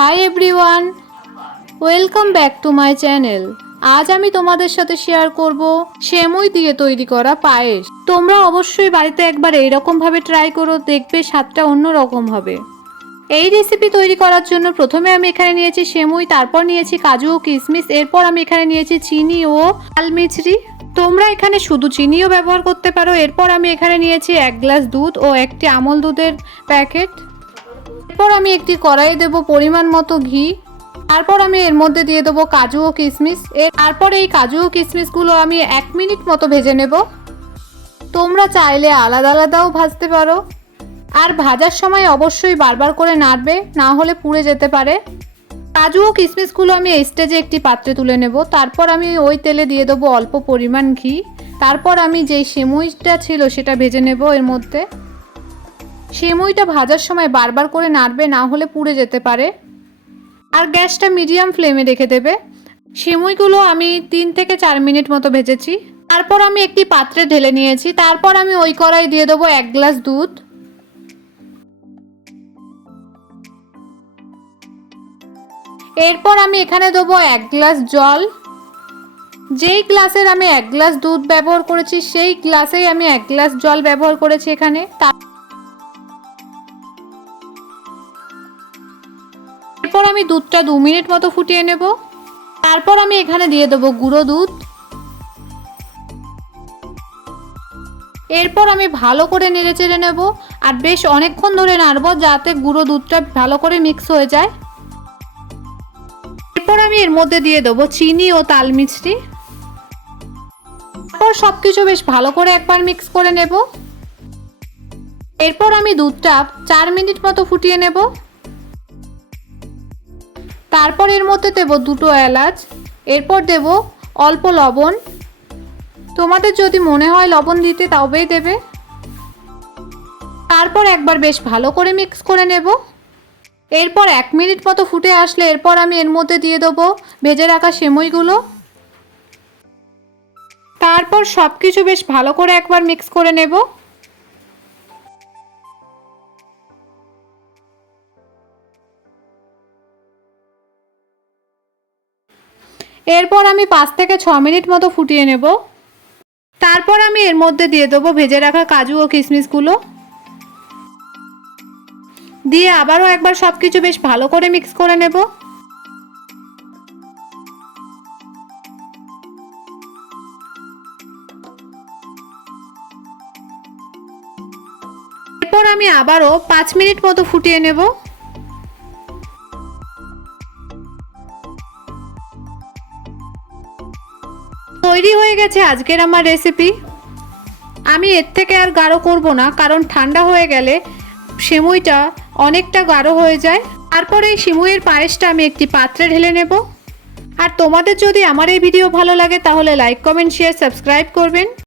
Hi everyone, welcome back to my channel. আজ আমি তোমাদের সাথে শেয়ার করব সেমুই দিয়ে তৈরি করা পায়েস। তোমরা অবশ্যই বাড়িতে একবার এইরকম ভাবে ট্রাই করো, দেখবে স্বাদটা অন্যরকম হবে। এই রেসিপি তৈরি করার জন্য প্রথমে আমি এখানে নিয়েছি সেমুই, তারপর নিয়েছি কাজু ও কিশমিশ, এরপর আমি এখানে নিয়েছি চিনি ও লাল মিছরি। তোমরা এখানে শুধু চিনিও ব্যবহার করতে পারো। এরপর আমি এখানে নিয়েছি 1 গ্লাস দুধ ও একটি আমল দুধের প্যাকেট। এরপর আমি একটি কড়াইয়ে দেব পরিমাণ মতো ঘি। তারপর আমি এর মধ্যে দিয়ে দেবো কাজু ও কিশমিশ। তারপর এই কাজু ও কিশমিশগুলো আমি 1 মিনিট মতো ভেজে নেব। তোমরা চাইলে আলাদা আলাদাও ভাজতে পারো। আর ভাজার সময় অবশ্যই বারবার করে নাড়বে, না হলে পুড়ে যেতে পারে। কাজু ও কিশমিশগুলো আমি এই স্টেজে একটি পাত্রে তুলে নেব। তারপর আমি ওই তেলে দিয়ে দেবো অল্প পরিমাণ ঘি। তারপর আমি যেই সেমুইটা ছিল সেটা ভেজে নেব এর মধ্যে। সেমুইটা ভাজার সময় বারবার করে নাড়বে, না হলে পুড়ে যেতে পারে। আর গ্যাসটা মিডিয়াম ফ্লেমে রেখে দেবে। সেমুইগুলো আমি 3 থেকে 4 মিনিট মতো ভেজেছি। তারপর আমি একটি পাত্রে ঢেলে নিয়েছি। তারপর আমি ওই কড়াই দিয়ে দেবো 1 গ্লাস দুধ। এরপর আমি এখানে দেবো 1 গ্লাস জল। যেই গ্লাসের আমি 1 গ্লাস দুধ ব্যবহার করেছি সেই গ্লাসেই আমি 1 গ্লাস জল ব্যবহার করেছি এখানে। এরপর আমি দুধটা 2 মিনিট মতো ফুটিয়ে নেব। তারপর আমি এখানে দিয়ে দেবো গুঁড়ো দুধ। এরপর আমি ভালো করে নেড়েচেড়ে নেব, আর বেশ অনেকক্ষণ ধরে নাড়বো যাতে গুঁড়ো দুধটা ভালো করে মিক্স হয়ে যায়। এরপর আমি এর মধ্যে দিয়ে দেবো চিনি ও তাল মিছরি। তারপর সবকিছু বেশ ভালো করে একবার মিক্স করে নেব। এরপর আমি দুধটা 4 মিনিট মতো ফুটিয়ে নেব। তারপর এর মধ্যে দেব 2টো এলাচ। এরপর দেব অল্প লবণ। তোমাদের যদি মনে হয় লবণ দিতে তবেই দেবে। তারপর একবার বেশ ভালো করে মিক্স করে নেব। এরপর 1 মিনিট মতো ফুটে আসলে এরপর আমি এর মধ্যে দিয়ে দেবো ভেজে রাখা সেমুইগুলো। তারপর সব কিছু বেশ ভালো করে একবার মিক্স করে নেব। এরপর আমি 5 থেকে 6 মিনিট মতো ফুটিয়ে নেব। তারপর আমি এর মধ্যে দিয়ে দেবো ভেজে রাখা কাজু ও কিশমিশগুলো। দিয়ে আবারও একবার সব কিছু বেশ ভালো করে মিক্স করে নেব। এরপর আমি আবারও 5 মিনিট মতো ফুটিয়ে নেব। তৈরি হয়ে গেছে আজকের আমার রেসিপি। আমি এর থেকে আর গাঢ় করব না, কারণ ঠান্ডা হয়ে গেলে সেমুইটা অনেকটা গাঢ় হয়ে যায়। তারপর এই সেমুইয়ের পায়েসটা আমি একটি পাত্রে ঢেলে নেব। আর তোমাদের যদি আমার এই ভিডিও ভালো লাগে তাহলে লাইক, কমেন্ট, শেয়ার, সাবস্ক্রাইব করবেন।